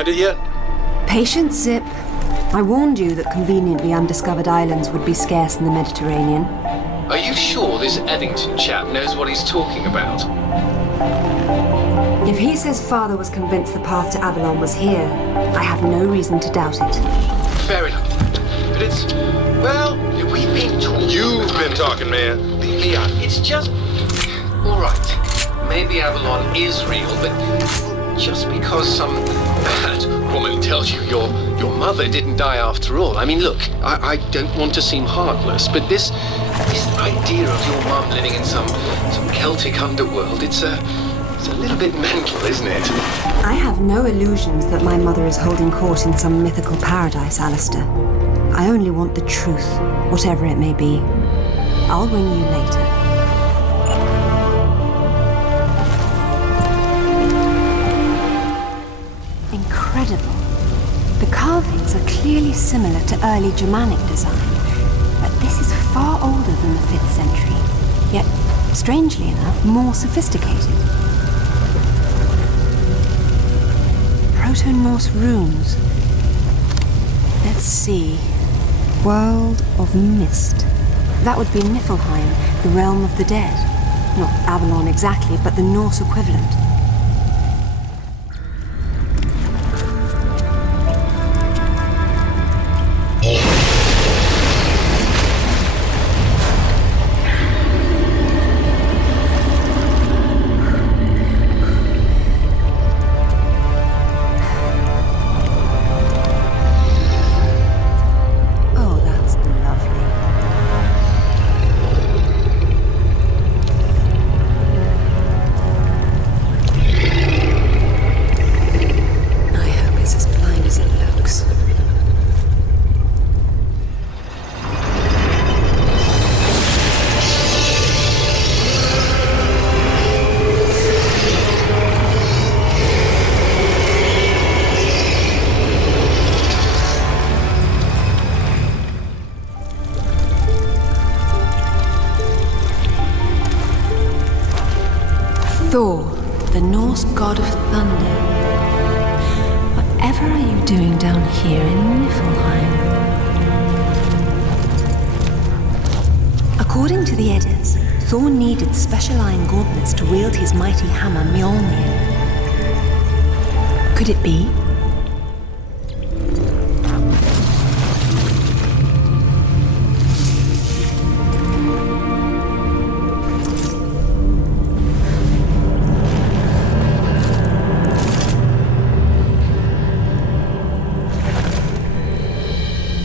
find it yet? Patience, Zip. I warned you that conveniently undiscovered islands would be scarce in the Mediterranean. Are you sure this Eddington chap knows what he's talking about? If he says father was convinced the path to Avalon was here, I have no reason to doubt it. Fair enough. But it's... well, we've been talking... You've been talking, man. Yeah, it's just... all right. Maybe Avalon is real, but just because some bad woman tells you your mother didn't die after all. I mean, look, I don't want to seem heartless, but this idea of your mum living in some Celtic underworld, it's a little bit mental, isn't it? I have no illusions that my mother is holding court in some mythical paradise, Alistair. I only want the truth, whatever it may be. I'll ring you later. Incredible. The carvings are clearly similar to early Germanic design, but this is far older than the 5th century, yet, strangely enough, more sophisticated. Proto-Norse runes. Let's see. World of Mist. That would be Niflheim, the realm of the dead. Not Avalon exactly, but the Norse equivalent. Thor, the Norse god of thunder. Whatever are you doing down here in Niflheim? According to the Eddas, Thor needed special iron gauntlets to wield his mighty hammer Mjolnir. Could it be?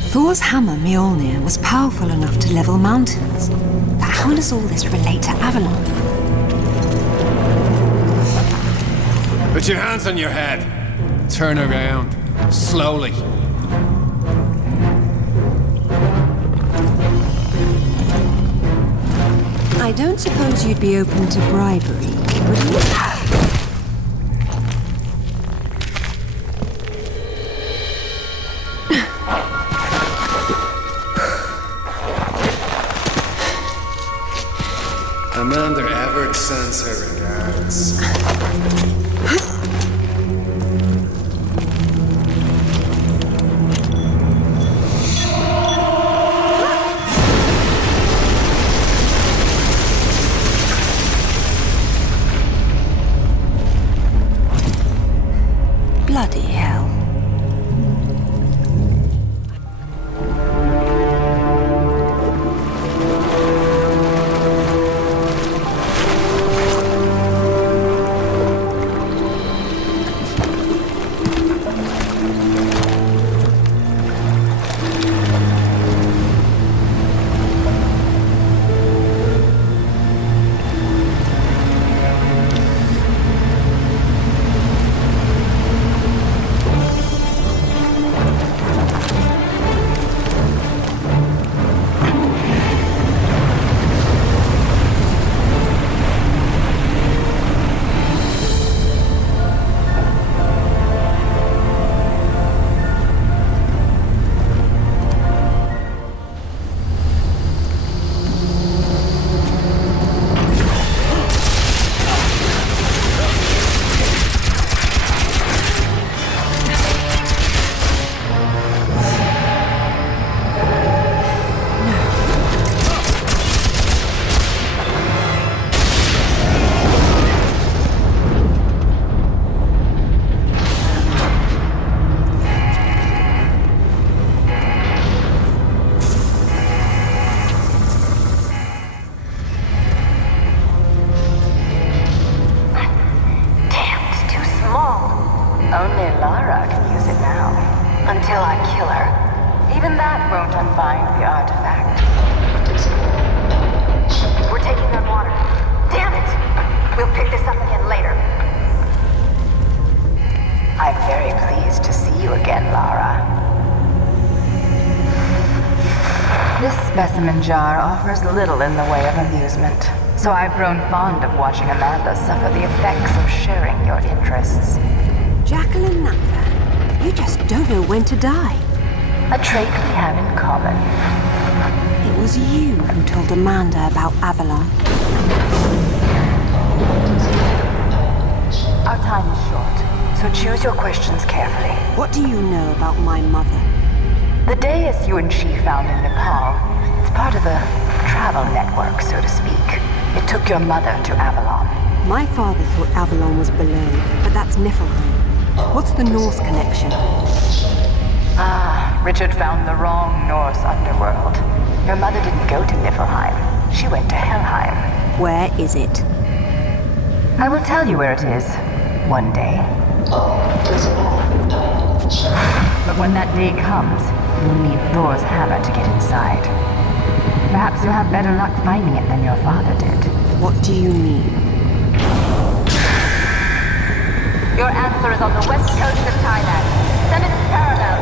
Thor's hammer, Mjolnir, was powerful enough to level mountains. But how does all this relate to Avalon? Put your hands on your head. Turn around. Slowly. I don't suppose you'd be open to bribery, would you? Amanda Everett sends her regards. Bloody hell. This specimen jar offers little in the way of amusement, so I've grown fond of watching Amanda suffer the effects of sharing your interests. Jacqueline Natla, you just don't know when to die. A trait we have in common. It was you who told Amanda about Avalon. Our time is short, so choose your questions carefully. What do you know about my mother? The dais you and she found in Nepal, it's part of a travel network, so to speak. It took your mother to Avalon. My father thought Avalon was below, but that's Niflheim. What's the Norse connection? Ah, Richard found the wrong Norse underworld. Your mother didn't go to Niflheim. She went to Helheim. Where is it? I will tell you where it is, one day. But when that day comes, you'll need Thor's hammer to get inside. Perhaps you'll have better luck finding it than your father did. What do you mean? Your answer is on the west coast of Thailand. Send it as parallel.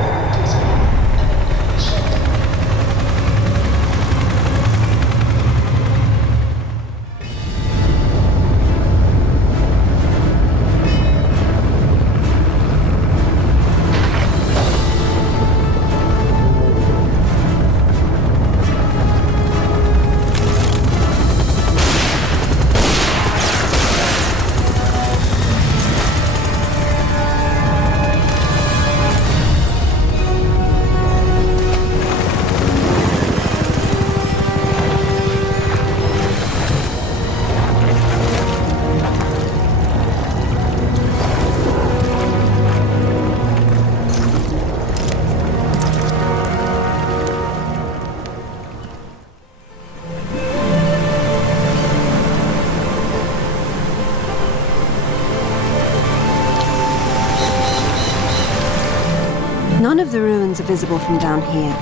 None of the ruins are visible from down here.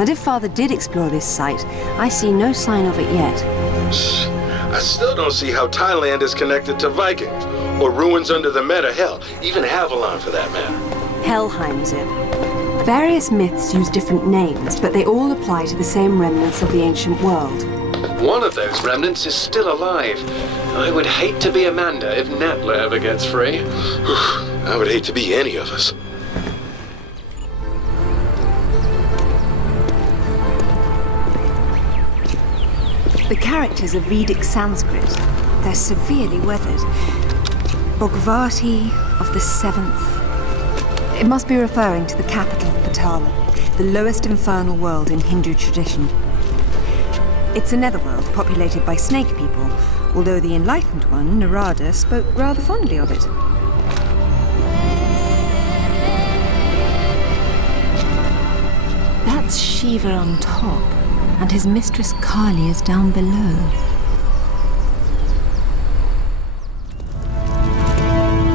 And if Father did explore this site, I see no sign of it yet. I still don't see how Thailand is connected to Vikings, or ruins under the Meta, hell, even Avalon for that matter. Helheim's it. Various myths use different names, but they all apply to the same remnants of the ancient world. One of those remnants is still alive. I would hate to be Amanda if Natla ever gets free. I would hate to be any of us. The characters are Vedic Sanskrit. They're severely weathered. Bhagavati of the 7th. It must be referring to the capital of Patala, the lowest infernal world in Hindu tradition. It's a netherworld populated by snake people, although the enlightened one, Narada, spoke rather fondly of it. That's Shiva on top, and his mistress Kali is down below.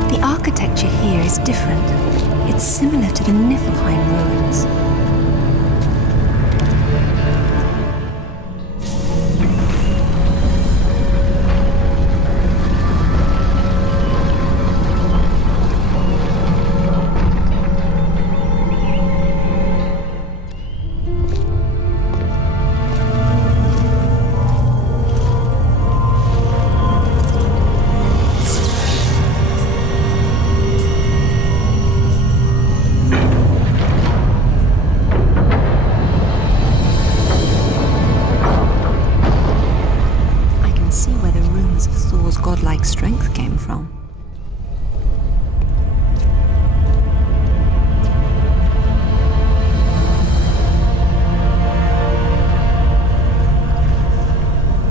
The architecture here is different. It's similar to the Niflheim ruins. Godlike strength came from.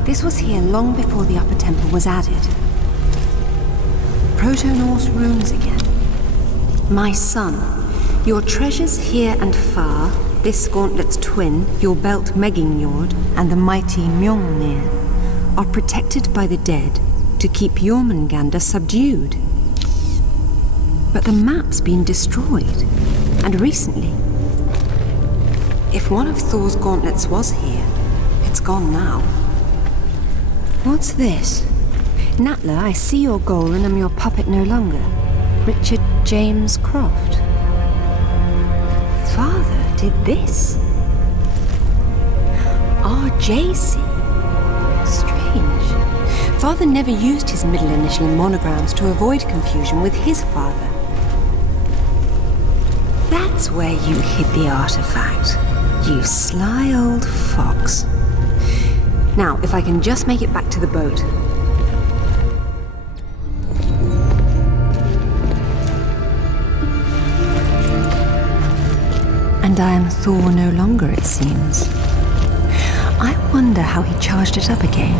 This was here long before the Upper Temple was added. Proto-Norse runes again. My son, your treasures here and far, this gauntlet's twin, your belt Megingjord, and the mighty Mjolnir, are protected by the dead to keep Jormungandr subdued. But the map's been destroyed, and recently. If one of Thor's gauntlets was here, it's gone now. What's this? Natla, I see your goal and am your puppet no longer. Richard James Croft. Father did this? JC? Strange. Father never used his middle initial in monograms to avoid confusion with his father. That's where you hid the artifact. You sly old fox. Now, if I can just make it back to the boat. And I am Thor no longer, it seems. I wonder how he charged it up again.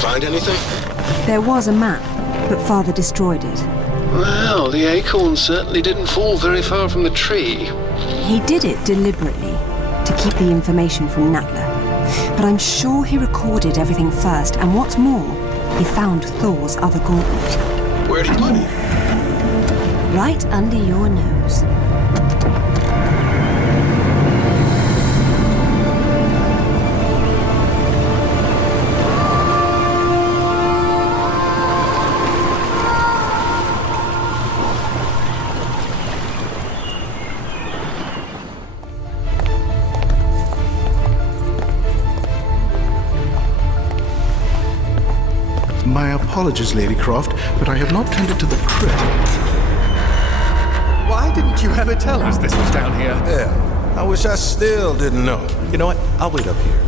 Find anything? There was a map, but Father destroyed it. Well, the acorn certainly didn't fall very far from the tree. He did it deliberately, to keep the information from Natla. But I'm sure he recorded everything first, and what's more, he found Thor's other gauntlet. Where'd he put it? Right under your nose. My apologies, Lady Croft, but I have not tended to the crypt. Why didn't you ever tell us this was down here? Yeah, I wish I still didn't know. You know what? I'll wait up here.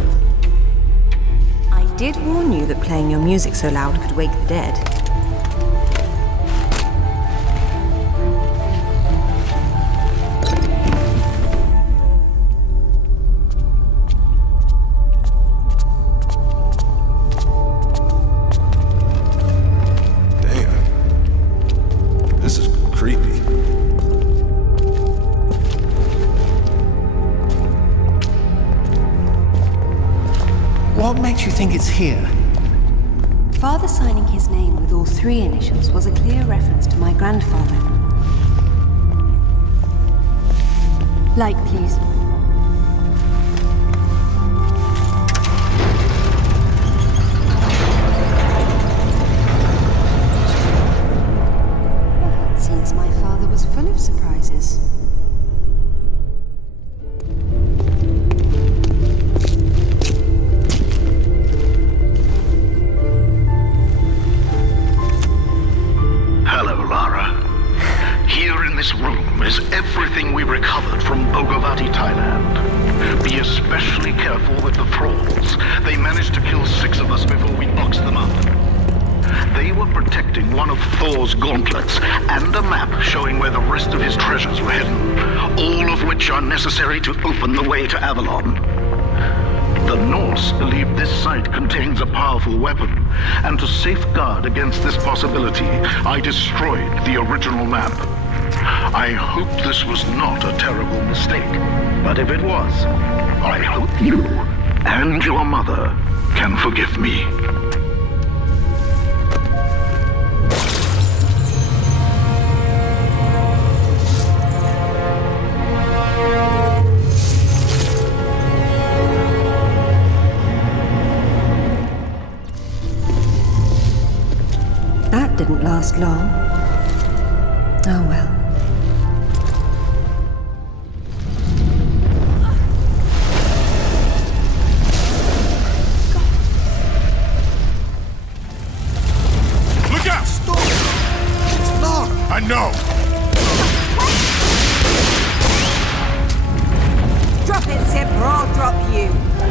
I did warn you that playing your music so loud could wake the dead. What makes you think it's here? Father signing his name with all three initials was a clear reference to my grandfather. Light, please. Well, it seems my father was full of surprises. Everything we recovered from Bogavati, Thailand. Be especially careful with the thralls. They managed to kill 6 of us before we boxed them up. They were protecting one of Thor's gauntlets and a map showing where the rest of his treasures were hidden, all of which are necessary to open the way to Avalon. The Norse believe this site contains a powerful weapon, and to safeguard against this possibility, I destroyed the original map. I hope this was not a terrible mistake, but if it was, I hope you and your mother can forgive me. That didn't last long. Oh well. No! Drop it, Zip, or I'll drop you.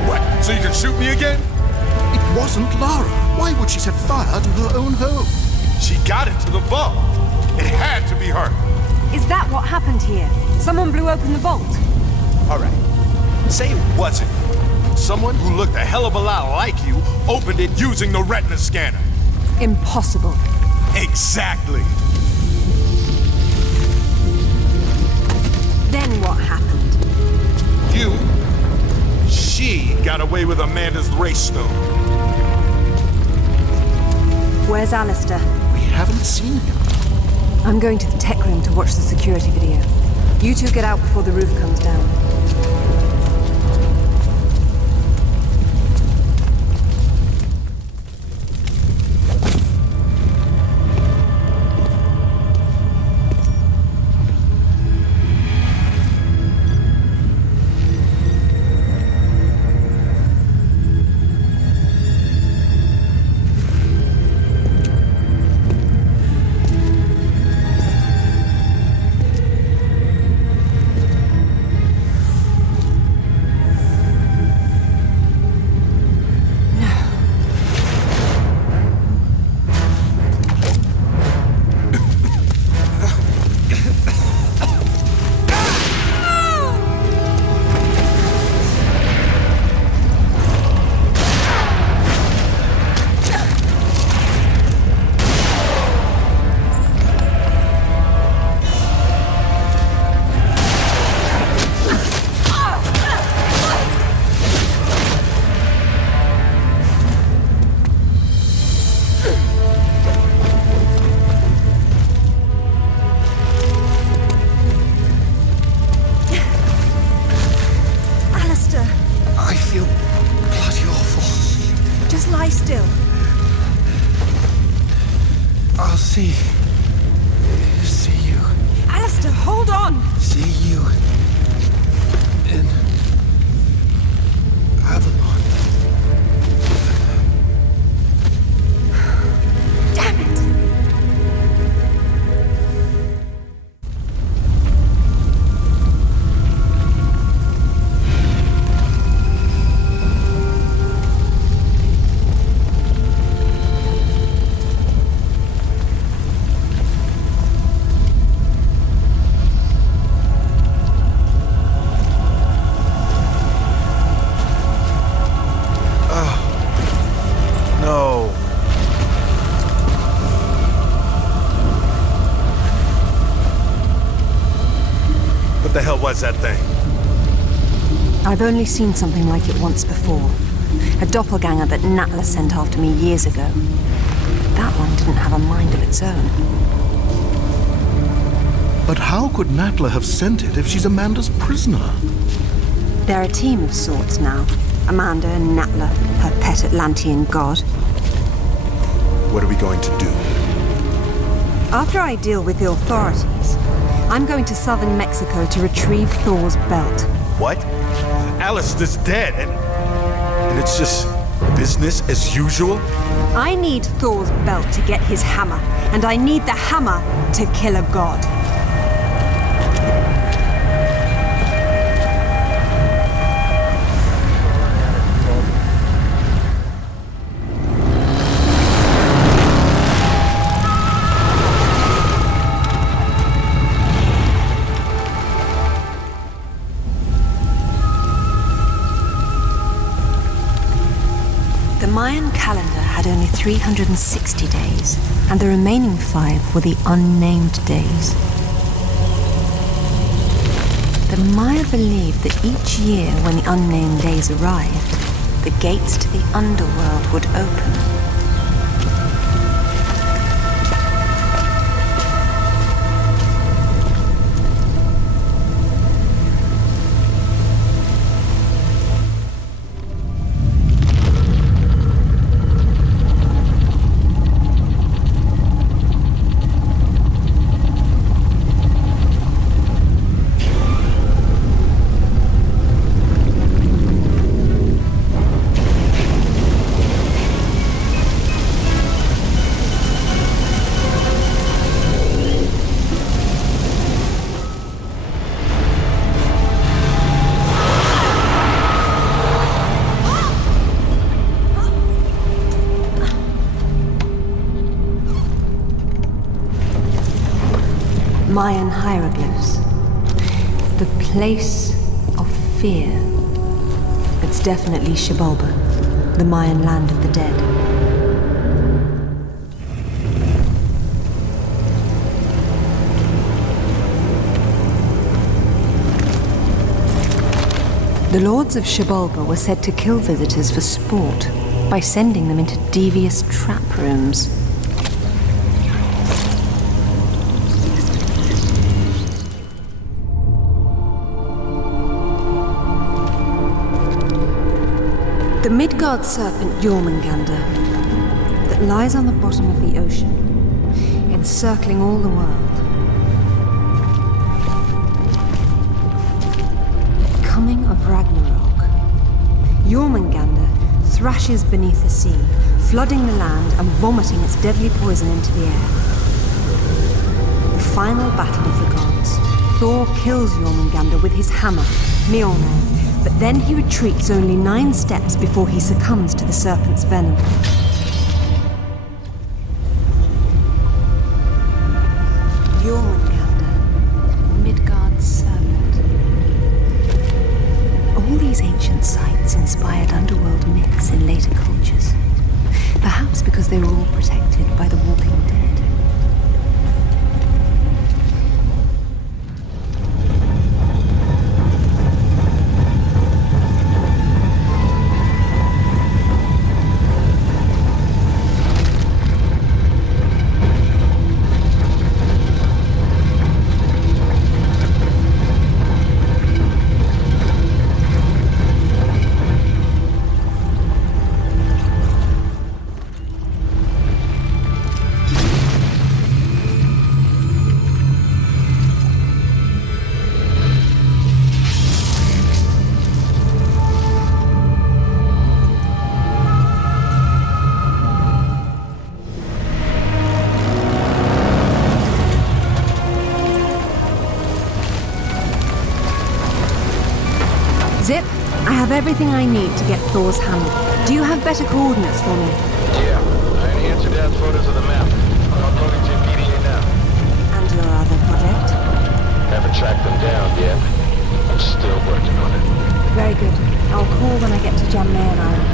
What, so you can shoot me again? It wasn't Lara. Why would she set fire to her own home? She got into the vault. It had to be her. Is that what happened here? Someone blew open the vault? All right. Say it wasn't. Someone who looked a hell of a lot like you opened it using the retina scanner. Impossible. Exactly. Then what happened? She got away with Amanda's race stone. Where's Alistair? We haven't seen him. I'm going to the tech room to watch the security video. You two get out before the roof comes down. lie still. I'll see you. Alistair, hold on! See you in Avalon. Damn it! What the hell was that thing? I've only seen something like it once before. A doppelganger that Natla sent after me years ago. But that one didn't have a mind of its own. But how could Natla have sent it if she's Amanda's prisoner? They're a team of sorts now. Amanda and Natla, her pet Atlantean god. What are we going to do? After I deal with the authorities, I'm going to southern Mexico to retrieve Thor's belt. What? Alistair's dead, and it's just business as usual? I need Thor's belt to get his hammer, and I need the hammer to kill a god. The Mayan calendar had only 360 days, and the remaining 5 were the unnamed days. The Maya believed that each year when the unnamed days arrived, the gates to the Underworld would open. Mayan hieroglyphs. The place of fear. It's definitely Xibalba, the Mayan land of the dead. The lords of Xibalba were said to kill visitors for sport by sending them into devious trap rooms. The Midgard serpent Jormungandr that lies on the bottom of the ocean, encircling all the world. Coming of Ragnarok. Jormungandr thrashes beneath the sea, flooding the land and vomiting its deadly poison into the air. The final battle of the gods. Thor kills Jormungandr with his hammer, Mjolnir, but then he retreats only 9 steps before he succumbs to the serpent's venom. Jormungandr, Midgard's serpent. All these ancient sites inspired underworld myths in later cultures. Perhaps because they were all protected by the Walking Dead. have everything I need to get Thor's hammer. Do you have better coordinates for me? Yeah, I enhanced Dad's photos of the map. I'm uploading to PDA now. And your other project? Haven't tracked them down yet. I'm still working on it. Very good. I'll call when I get to Mayan Island.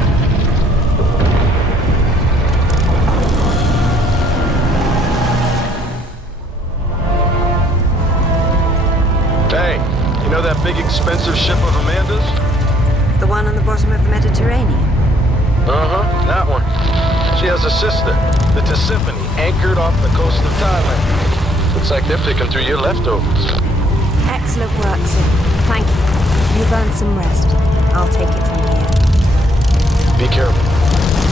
Hey, you know that big expensive ship of Amanda's? The one on the bottom of the Mediterranean? Uh-huh, that one. She has a sister, the Tisiphone, anchored off the coast of Thailand. Looks like they're picking through your leftovers. Excellent work, Sid. Thank you. You've earned some rest. I'll take it from here. Be careful.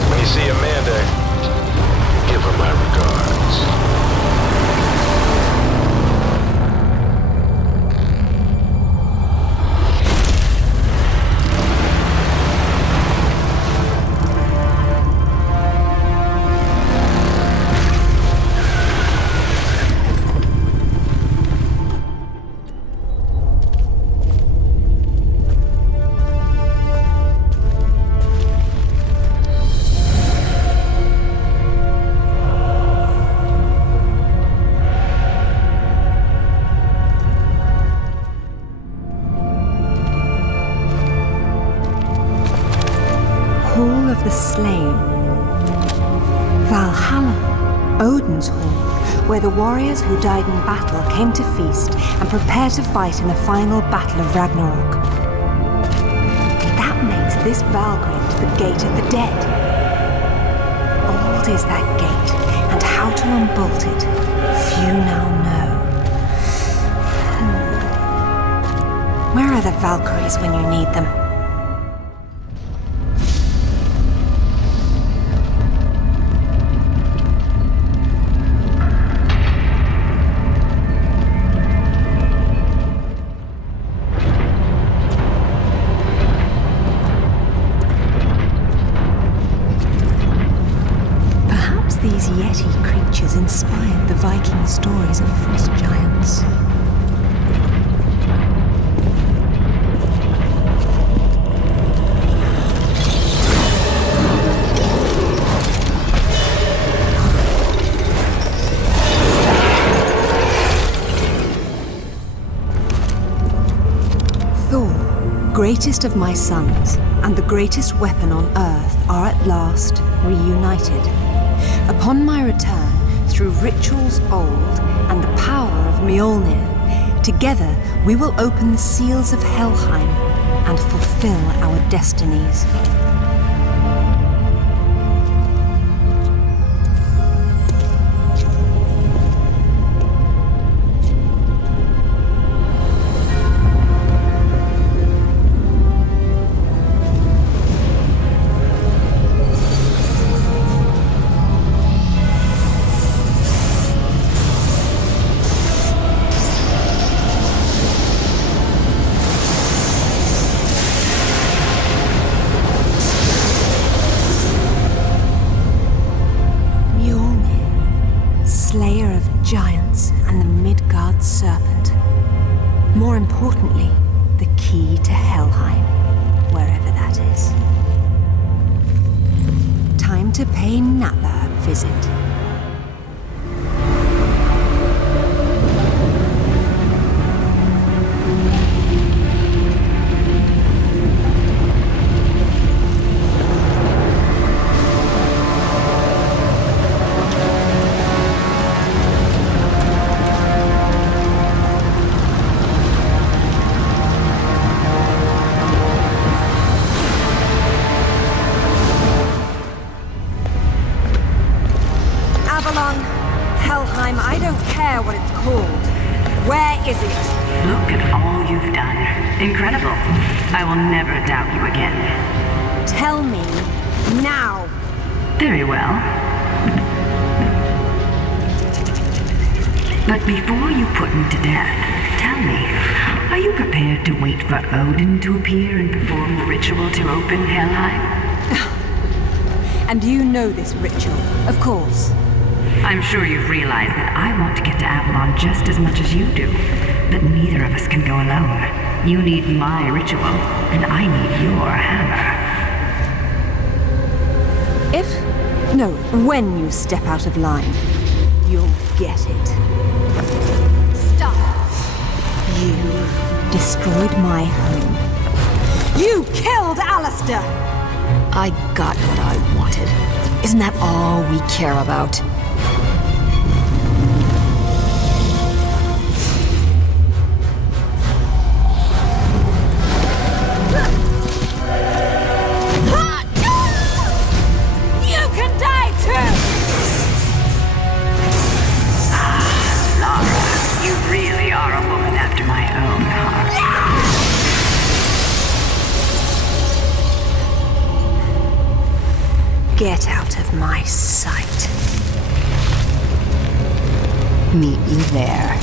When you see Amanda, give her my regards. Hall of the Slain. Valhalla, Odin's Hall, where the warriors who died in battle came to feast and prepare to fight in the final battle of Ragnarok. That makes this Valgrind the Gate of the Dead. Old is that gate, and how to unbolt it, few now know. Where are the Valkyries when you need them? These Yeti creatures inspired the Viking stories of frost giants. Thor, greatest of my sons, and the greatest weapon on earth are at last reunited. Upon my return, through rituals old and the power of Mjolnir, together we will open the seals of Helheim and fulfill our destinies. Slayer of giants and the Midgard serpent. More importantly, the key to Helheim, wherever that is. Time to pay Natla a visit. Avalon, Helheim, I don't care what it's called. Where is it? Look at all you've done. Incredible. I will never doubt you again. Tell me now. Very well. But before you put him to death, tell me, are you prepared to wait for Odin to appear and perform the ritual to open Helheim? And you know this ritual, of course. I'm sure you've realized that I want to get to Avalon just as much as you do, but neither of us can go alone. You need my ritual, and I need your hammer. When you step out of line, you'll get it. Stop! You destroyed my home. You killed Alistair! I got what I wanted. Isn't that all we care about? Get out of my sight. Meet you there.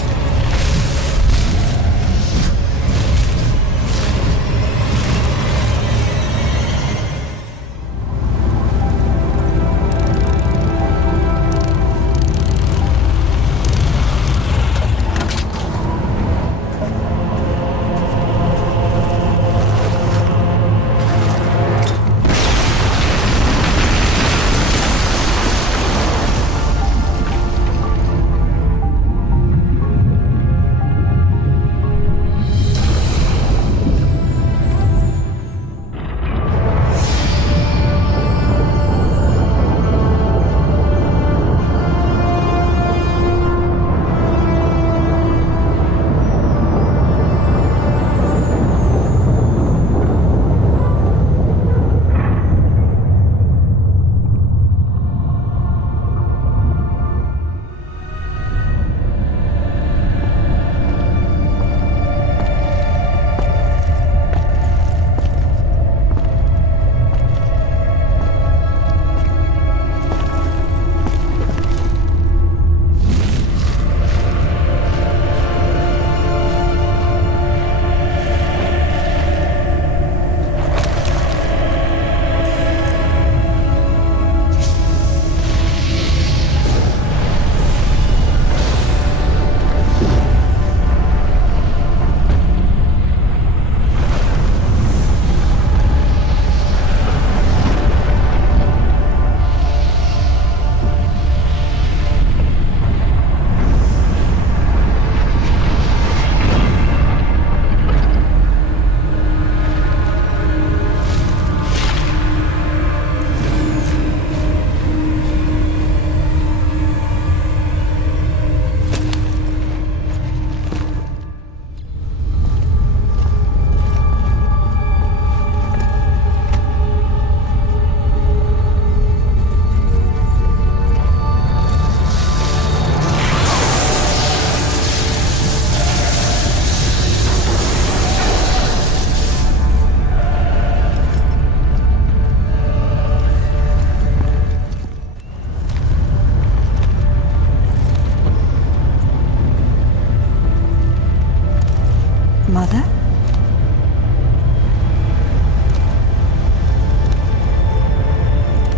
Mother?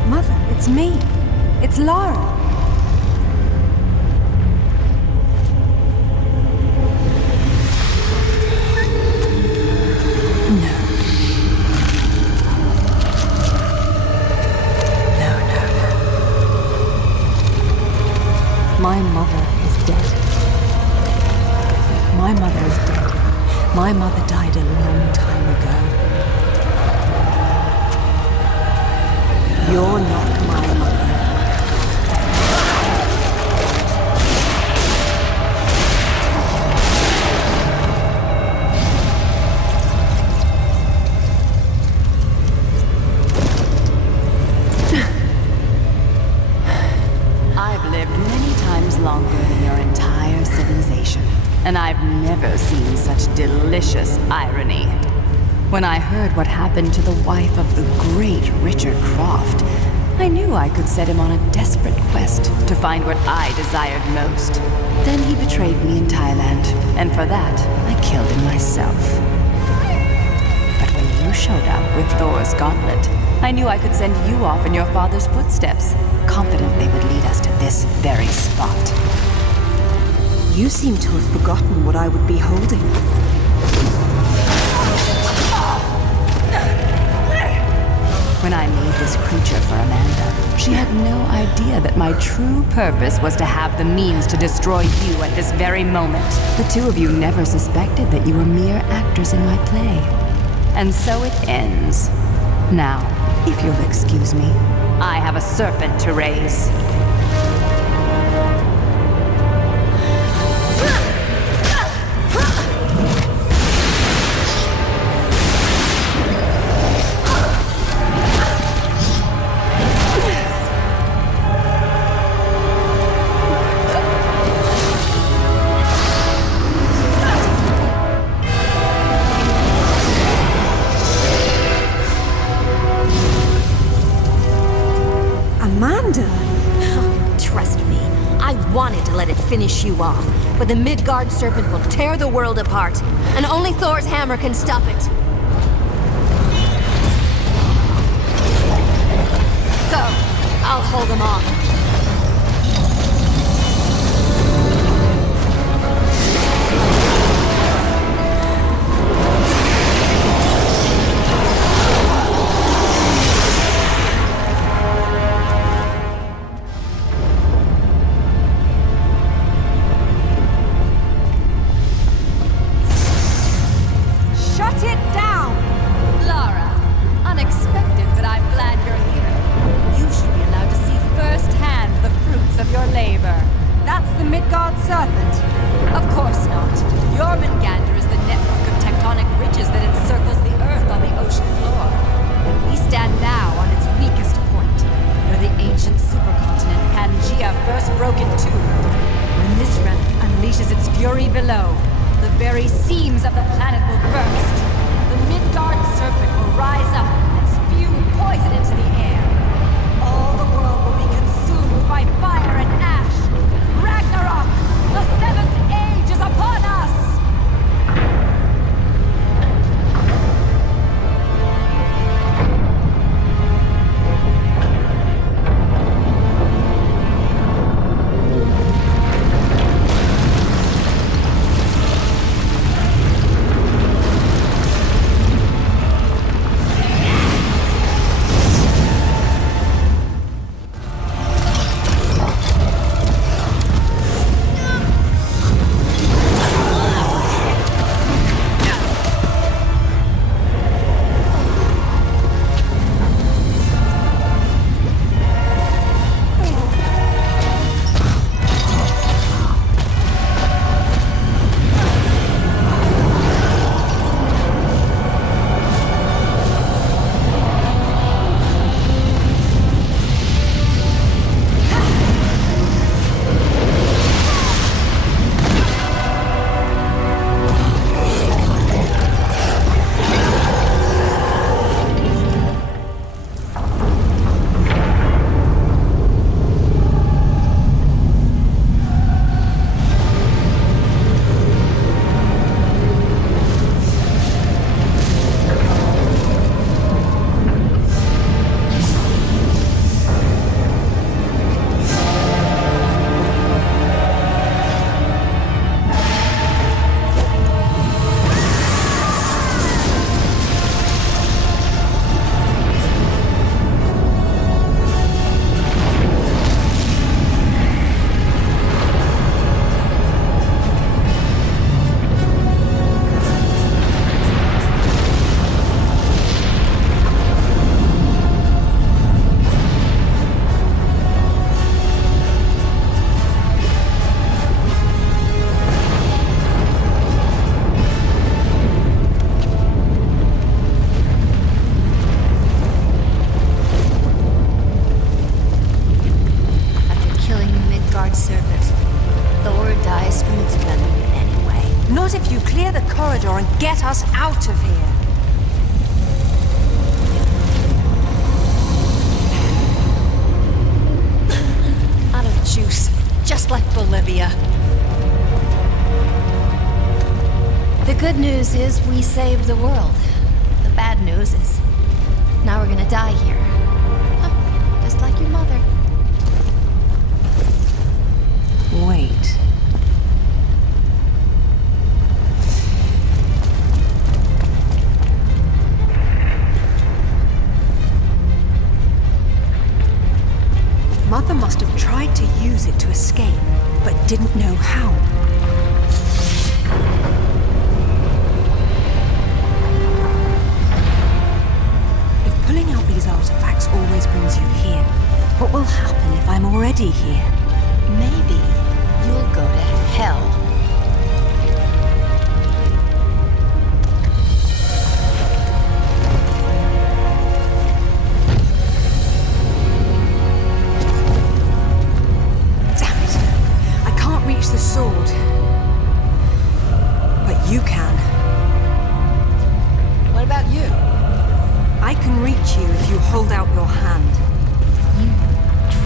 Mother, it's me. It's Lara. No. My mother is dead. My mother is dead. My mother died a long time ago. You're not my mother. I've lived many times longer than your entire civilization. And I've never seen such delicious irony. When I heard what happened to the wife of the great Richard Croft, I knew I could set him on a desperate quest to find what I desired most. Then he betrayed me in Thailand, and for that, I killed him myself. But when you showed up with Thor's gauntlet, I knew I could send you off in your father's footsteps, confident they would lead us to this very spot. You seem to have forgotten what I would be holding. When I made this creature for Amanda, she had no idea that my true purpose was to have the means to destroy you at this very moment. The two of you never suspected that you were mere actors in my play. And so it ends. Now, if you'll excuse me, I have a serpent to raise. Finish you off, but the Midgard serpent will tear the world apart, and only Thor's hammer can stop it. Go, I'll hold them off. Get us out of here. Out of juice, just like Bolivia. The good news is we saved the world. The bad news is now we're gonna die here. Just like your mother. Wait. must have tried to use it to escape, but didn't know how. If pulling out these artifacts always brings you here, what will happen if I'm already here? Maybe you'll go to hell. The sword. But you can. What about you? I can reach you if you hold out your hand. You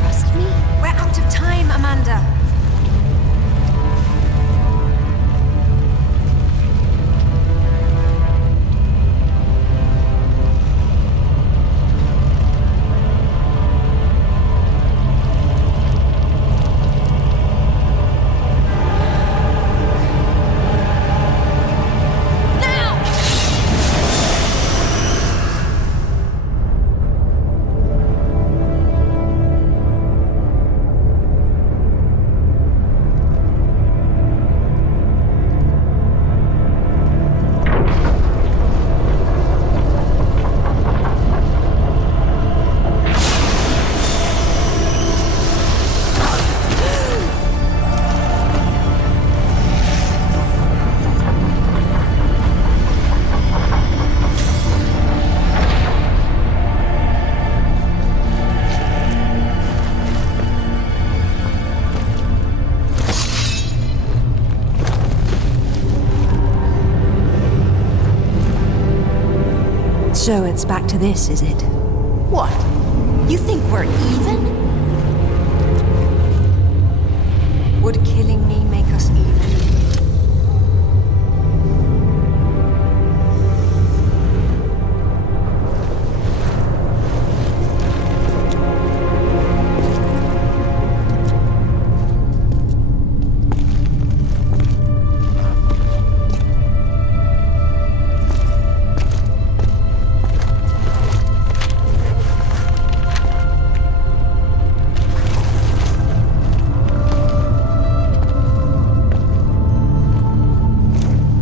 trust me? We're out of time, Amanda. So it's back to this, is it? What? You think we're even? Would killing me make us even?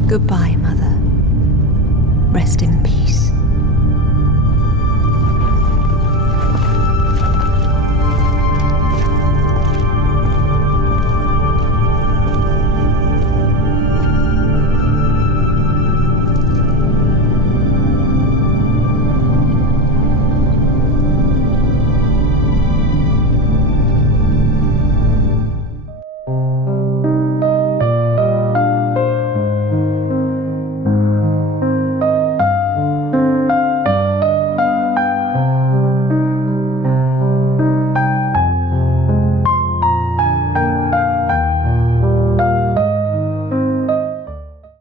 Goodbye.